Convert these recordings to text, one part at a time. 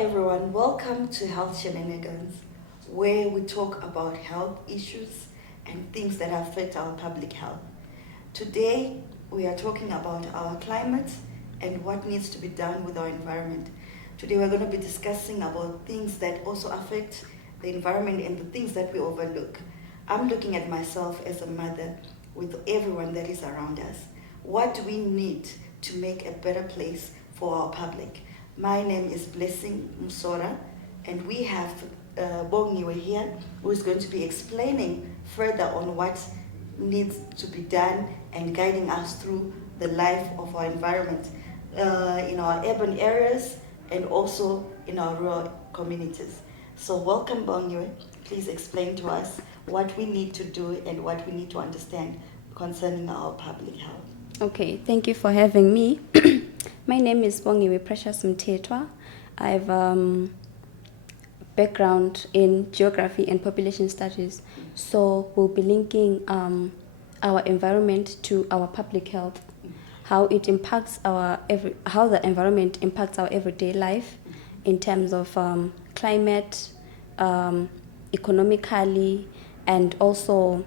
everyone, welcome to Health Shenanigans, where we talk about health issues and things that affect our public health. Today, we are talking about our climate and what needs to be done with our environment. Today, we're going to be discussing about things that also affect the environment and the things that we overlook. I'm looking at myself as a mother with everyone that is around us. What do we need to make a better place for our public? My name is Blessing Musora, and we have Bongiwe here, who is going to be explaining further on what needs to be done and guiding us through the life of our environment in our urban areas and also in our rural communities. So welcome, Bongiwe. Please explain to us what we need to do and what we need to understand concerning our public health. Okay, thank you for having me. My name is Bongiwe Precious Mtetwa. I have background in geography and population studies. So we'll be linking our environment to our public health, how it impacts how the environment impacts our everyday life in terms of climate, economically, and also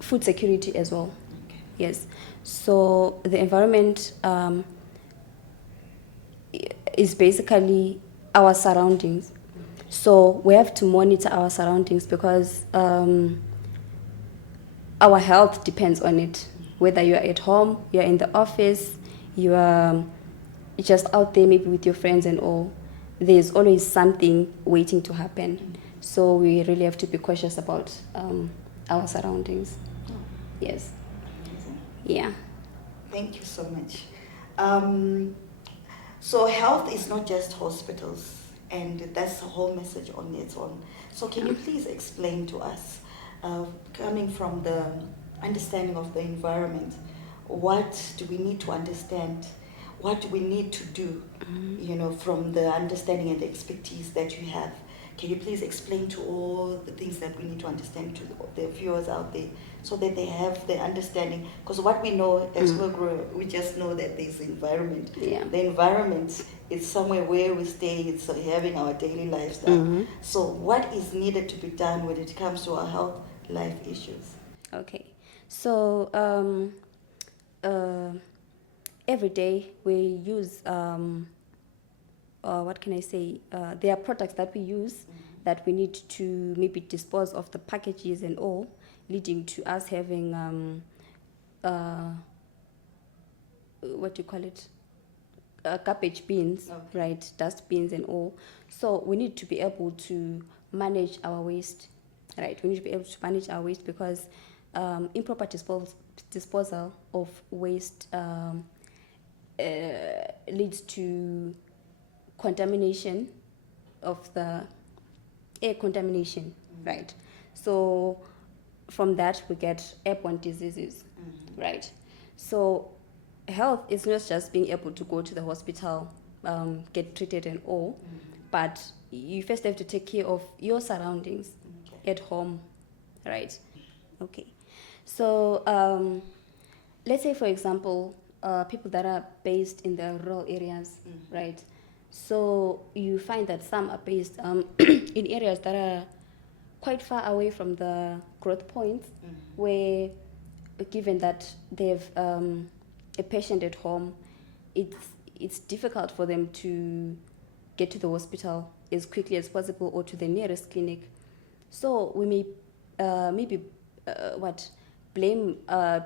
food security as well. Okay. Yes. So the environment is basically our surroundings. So we have to monitor our surroundings because our health depends on it. Whether you're at home, you're in the office, you are just out there maybe with your friends and all, there's always something waiting to happen. So we really have to be cautious about our surroundings. Yes. Yeah. Thank you so much. So health is not just hospitals, and that's the whole message on its own. So can you please explain to us, coming from the understanding of the environment, what do we need to understand? What do we need to do, from the understanding and the expertise that you have? Can you please explain to all the things that we need to understand to the viewers out there so that they have the understanding? Because what we know as we grow, we just know that there's environment. Yeah. The environment is somewhere where we stay, it's having our daily lifestyle. So what is needed to be done when it comes to our health life issues? Okay. So every day we use what can I say? There are products that we use that we need to maybe dispose of the packages and all, leading to us having what do you call it? Garbage bins, Okay. right? Dust bins and all. So we need to be able to manage our waste, right? We need to be able to manage our waste because improper disposal of waste leads to contamination of the air contamination, right? So from that we get airborne diseases, right? So health is not just being able to go to the hospital, get treated and all, but you first have to take care of your surroundings at home, right? Okay. So let's say, for example, people that are based in the rural areas, right? So you find that some are based in areas that are quite far away from the growth points, where, given that they have a patient at home, it's difficult for them to get to the hospital as quickly as possible or to the nearest clinic. So we may blame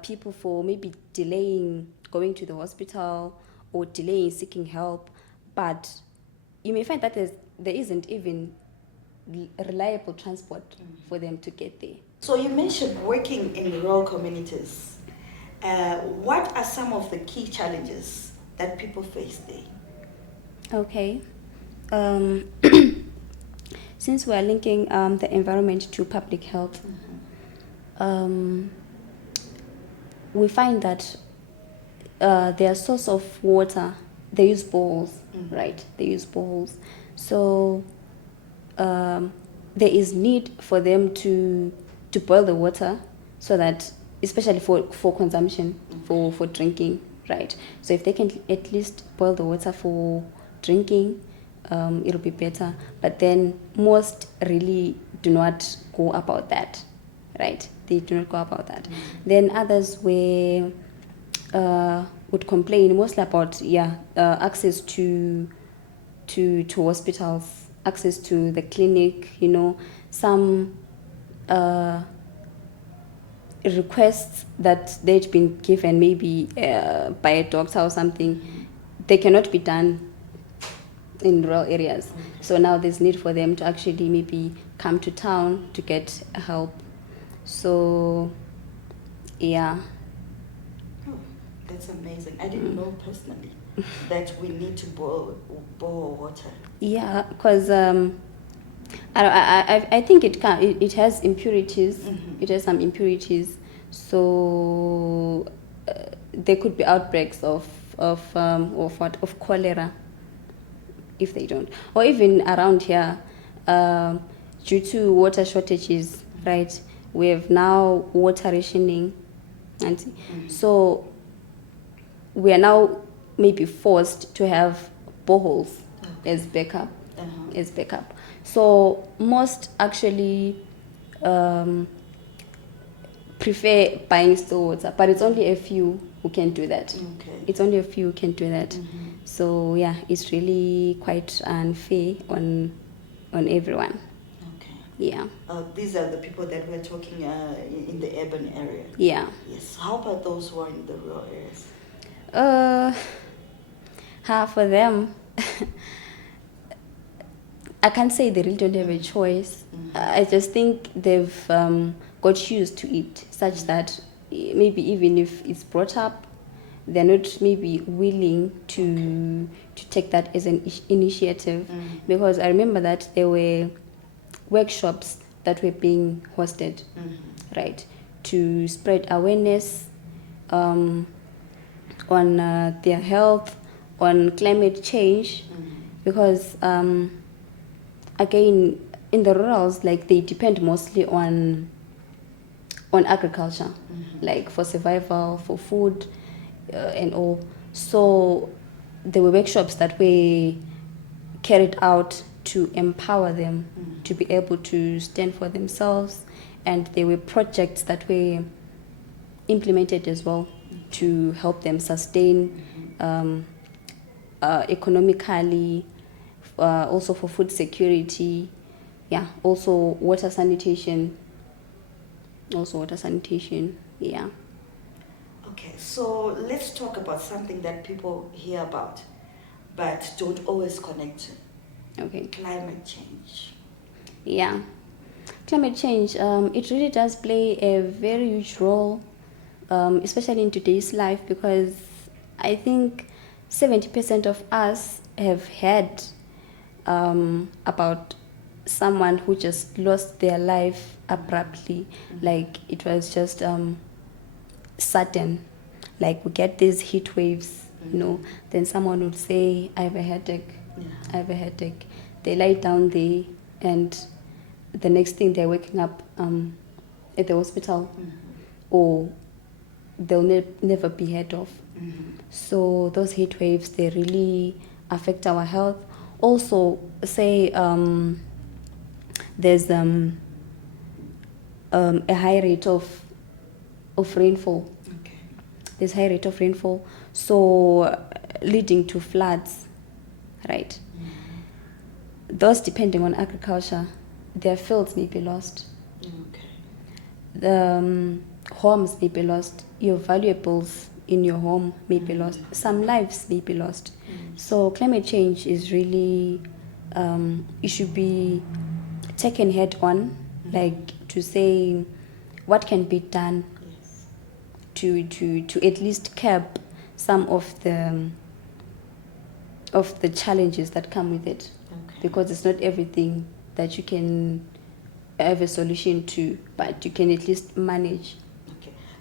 people for maybe delaying going to the hospital or delaying seeking help, but you may find that there isn't even reliable transport for them to get there. So you mentioned working in rural communities. What are some of the key challenges that people face there? Okay. Since we are linking the environment to public health, we find that their source of water, they use bowls, right? They use bowls. So there is need for them to boil the water so that, especially for consumption, for drinking, right? So if they can at least boil the water for drinking, it'll be better. But then most really do not go about that, right? They do not go about that. Then others would complain mostly about access to hospitals, access to the clinic. Some requests that they'd been given maybe by a doctor or something, they cannot be done in rural areas. So now there's need for them to actually maybe come to town to get help. So yeah. Oh, that's amazing. I didn't know personally that we need to boil water. Yeah, because I think it has impurities. It has some impurities, so there could be outbreaks of cholera if they don't, or even around here, due to water shortages, right? We have now water rationing, and so we are now maybe forced to have boreholes as backup. So most actually prefer buying still water, but it's only a few who can do that. It's only a few who can do that. So yeah, it's really quite unfair on everyone. Yeah. These are the people that we're talking in the urban area. Yeah. Yes. How about those who are in the rural areas? For them, I can't say they really don't have a choice. I just think they've got used to it, such that maybe even if it's brought up, they're not maybe willing to take that as an initiative. Because I remember that there were workshops that were being hosted, right, to spread awareness on their health, on climate change, because again, in the rurals, like, they depend mostly on agriculture, like for survival, for food, and all. So there were workshops that were carried out to empower them to be able to stand for themselves, and there were projects that were implemented as well to help them sustain economically, also for food security, also water sanitation. Yeah. Okay, so let's talk about something that people hear about but don't always connect to. Okay. Climate change. Yeah. Climate change, it really does play a very huge role, especially in today's life, because I think 70% of us have heard about someone who just lost their life abruptly. Like, it was just sudden. Like, we get these heat waves, then someone would say, I have a headache. They lie down there, and the next thing they're waking up at the hospital, or they'll never be heard of. So those heat waves, they really affect our health. Also, say there's a high rate of rainfall. There's high rate of rainfall, so leading to floods, right? Those depending on agriculture, their fields may be lost. The homes may be lost. Your valuables in your home may be lost. Some lives may be lost. So climate change is really, it should be taken head on, like, to say what can be done to at least curb some of the challenges that come with it. Because it's not everything that you can have a solution to, but you can at least manage.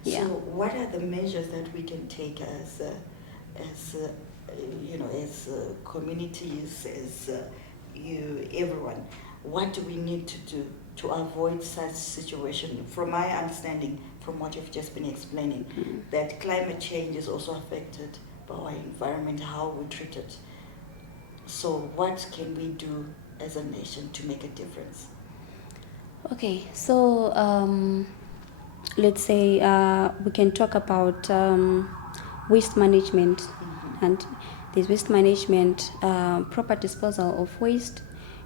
So what are the measures that we can take as communities, as everyone? What do we need to do to avoid such situation? From my understanding, from what you've just been explaining, that climate change is also affected by our environment, how we treat it. So what can we do as a nation to make a difference? Okay, so let's say we can talk about waste management, and there's waste management, proper disposal of waste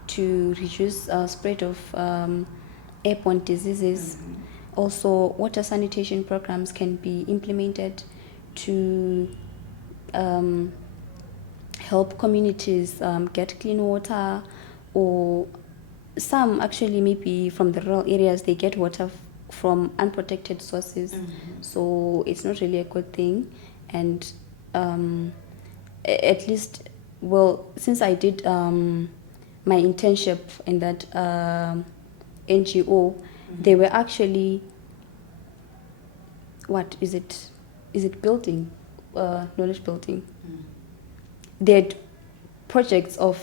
to reduce spread of airborne diseases. Also, water sanitation programs can be implemented to help communities get clean water, or some actually maybe from the rural areas they get water from unprotected sources. So it's not really a good thing. And at least, well, since I did my internship in that NGO, they were actually, what is it building, knowledge building. They had projects of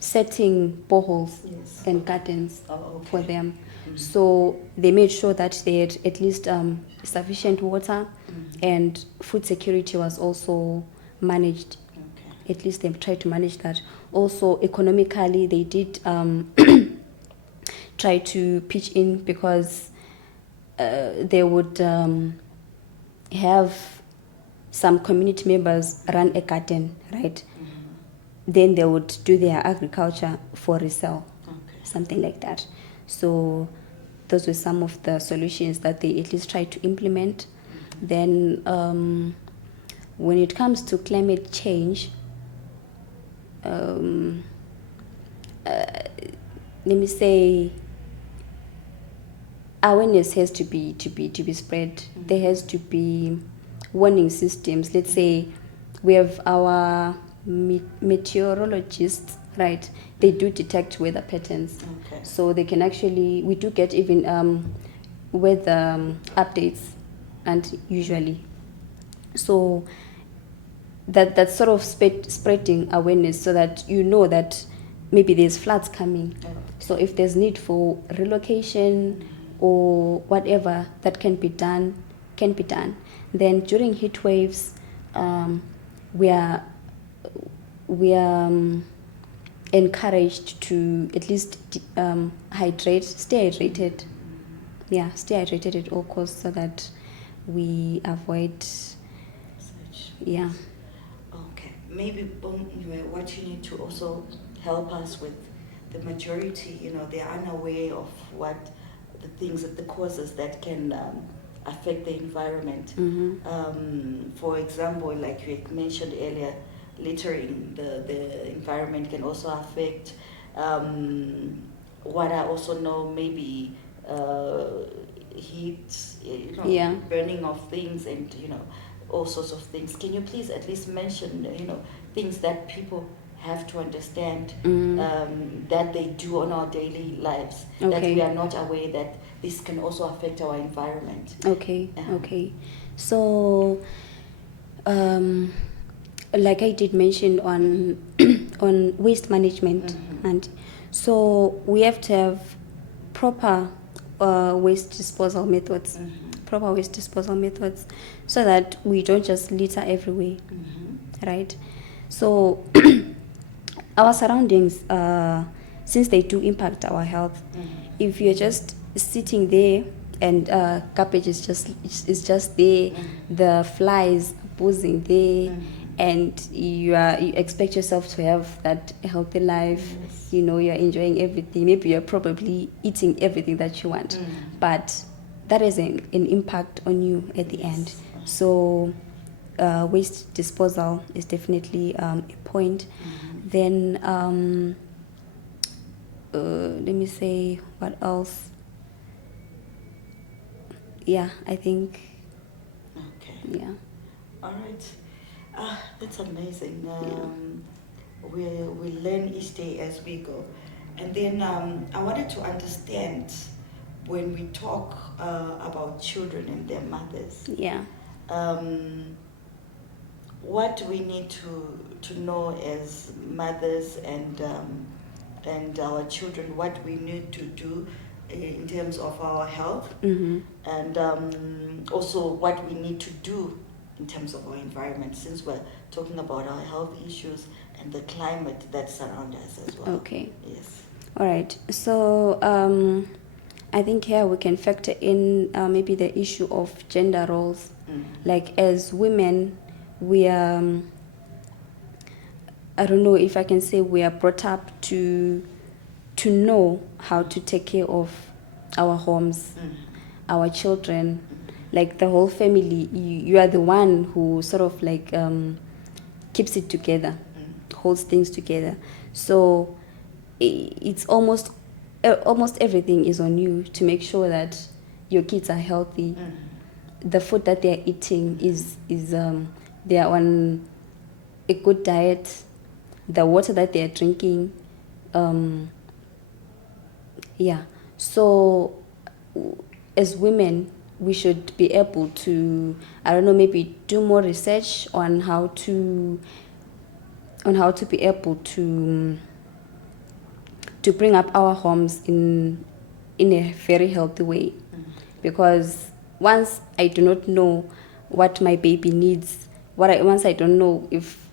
setting boreholes Yes. and gardens for them. So So they made sure that they had at least sufficient water, and food security was also managed. okay. At least they tried to manage that. Also, economically, they did try to pitch in, because they would have some community members run a garden, right? Then they would do their agriculture for resale, Okay. something like that. So those were some of the solutions that they at least tried to implement. Then when it comes to climate change, let me say awareness has to be spread. There has to be warning systems. Let's say we have our meteorologists, right? They do detect weather patterns. Okay. So they can actually, we do get even weather updates, and usually. So that sort of spreading awareness, so that you know that maybe there's floods coming. So if there's need for relocation or whatever that can be done. Then during heat waves, we are encouraged to at least stay hydrated. Yeah, stay hydrated at all costs, so that we avoid. Such. Yeah. Okay. Maybe Bongiwe, what you need to also help us with, the majority, they are unaware of what the causes that can affect the environment. For example, like you had mentioned earlier, littering, the environment can also affect. What I also know, maybe heat, Yeah. burning of things, and all sorts of things. Can you please at least mention things that people have to understand, that they do on our daily lives, that Okay. we are not aware that this can also affect our environment? Okay. Yeah. Okay. So, like I did mention on on waste management, and so we have to have proper waste disposal methods. Proper waste disposal methods, so that we don't just litter everywhere, right? So our surroundings, since they do impact our health, if you're just sitting there and garbage is just there, the flies buzzing there, and you expect yourself to have that healthy life. Yes. You're enjoying everything. Maybe you're probably eating everything that you want, but that is an impact on you at the end. So waste disposal is definitely a point. Then let me say, what else? Yeah, I think. Okay. Yeah. All right. That's amazing. We learn each day as we go. And then I wanted to understand, when we talk about children and their mothers, Yeah. what do we need to know as mothers and our children, what we need to do in terms of our health, and also what we need to do in terms of our environment, since we're talking about our health issues and the climate that surrounds us as well. Okay. Yes. All right. So I think here we can factor in maybe the issue of gender roles. Like as women, we are, I don't know if I can say we are brought up to know how to take care of our homes, our children, like the whole family. You are the one who sort of like keeps it together, holds things together. So it's almost everything is on you to make sure that your kids are healthy. The food that they are eating is they are on a good diet. The water that they are drinking, yeah. So as women, we should be able to, I don't know, maybe do more research on how to be able to bring up our homes in a very healthy way. Because once I do not know what my baby needs, once I don't know if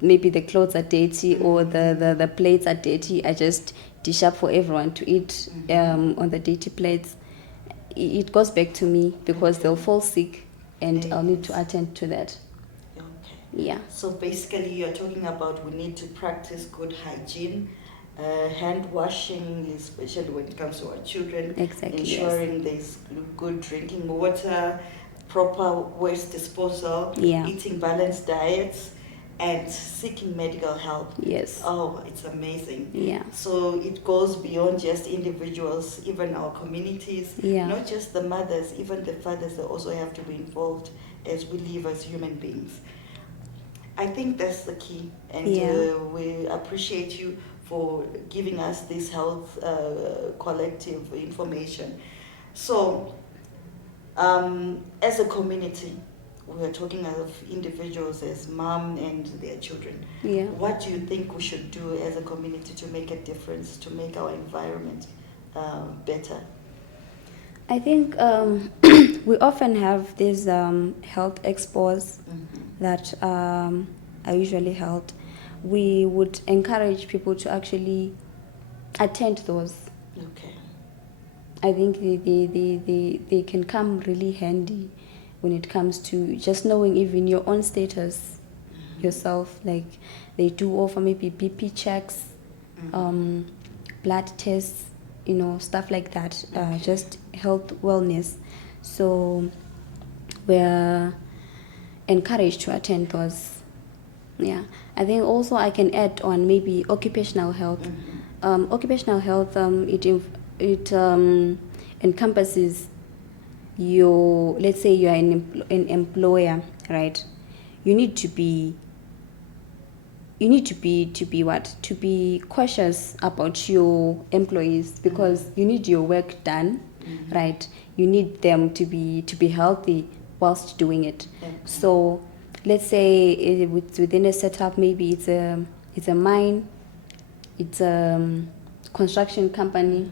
maybe the clothes are dirty or the plates are dirty, I just dish up for everyone to eat on the dirty plates. It goes back to me because they'll fall sick and I'll need to attend to that. Okay. Yeah. So basically you're talking about we need to practice good hygiene, hand washing, especially when it comes to our children. Exactly. Ensuring there's good drinking water, proper waste disposal, eating balanced diets, and seeking medical help. Yes. Oh, it's amazing. Yeah. So it goes beyond just individuals, even our communities, not just the mothers, even the fathers, they also have to be involved as we live as human beings. I think that's the key, and we appreciate you for giving us this health collective information. So, as a community, we are talking of individuals as mom and their children. Yeah. What do you think we should do as a community to make a difference, to make our environment better? I think we often have these health expos that are usually held. We would encourage people to actually attend those. Okay. I think they can come really handy when it comes to just knowing even your own status yourself. Like they do offer maybe BP checks, blood tests, stuff like that. Just health wellness. So we're encouraged to attend those. Yeah, I think also I can add on maybe occupational health. Occupational health, it encompasses your, let's say you are an employer, right? You need to be what? To be cautious about your employees because you need your work done, right? You need them to be healthy whilst doing it. So let's say within a setup, maybe it's a mine, it's a construction company.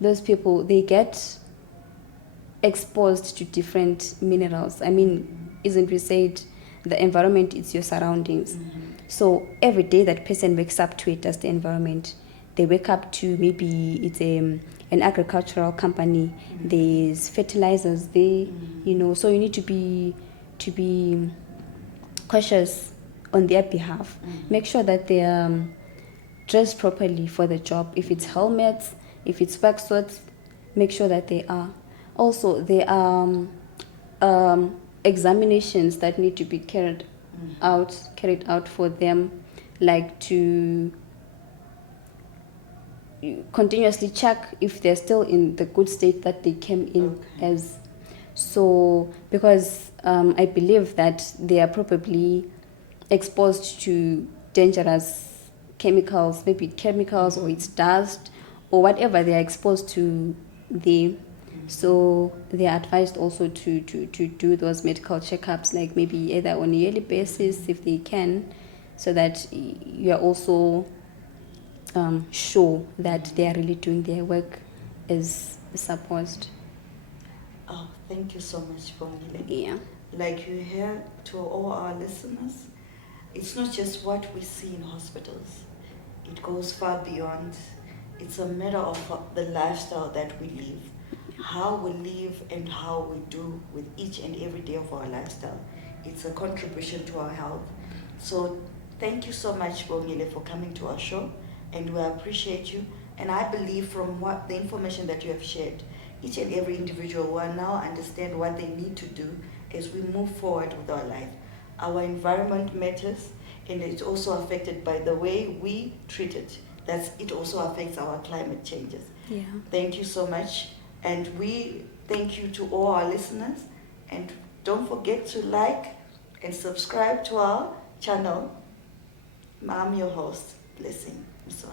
Those people, they get exposed to different minerals. I mean, isn't we said the environment is your surroundings? So every day that person wakes up to it as the environment. They wake up to maybe it's an agricultural company. There's fertilizers there, So you need to be cautious on their behalf. Make sure that they are dressed properly for the job. If it's helmets, if it's work suits, make sure that they are. Also, there are examinations that need to be carried out for them, like to continuously check if they're still in the good state that they came in as. So, because I believe that they are probably exposed to dangerous chemicals, maybe chemicals or it's dust or whatever they are exposed to there. So they are advised also to do those medical checkups, like maybe either on a yearly basis if they can, so that you are also sure that they are really doing their work as supposed. Oh, thank you so much, Bongiwe. Yeah. Like you hear, to all our listeners, it's not just what we see in hospitals. It goes far beyond. It's a matter of the lifestyle that we live, how we live and how we do with each and every day of our lifestyle. It's a contribution to our health. So thank you so much, Bongiwe, for coming to our show, and we appreciate you. And I believe from what the information that you have shared, each and every individual will now understand what they need to do as we move forward with our life. Our environment matters, and it's also affected by the way we treat it. It also affects our climate changes. Yeah. Thank you so much, and we thank you to all our listeners, and don't forget to like and subscribe to our channel. I'm your host, Blessing Musora.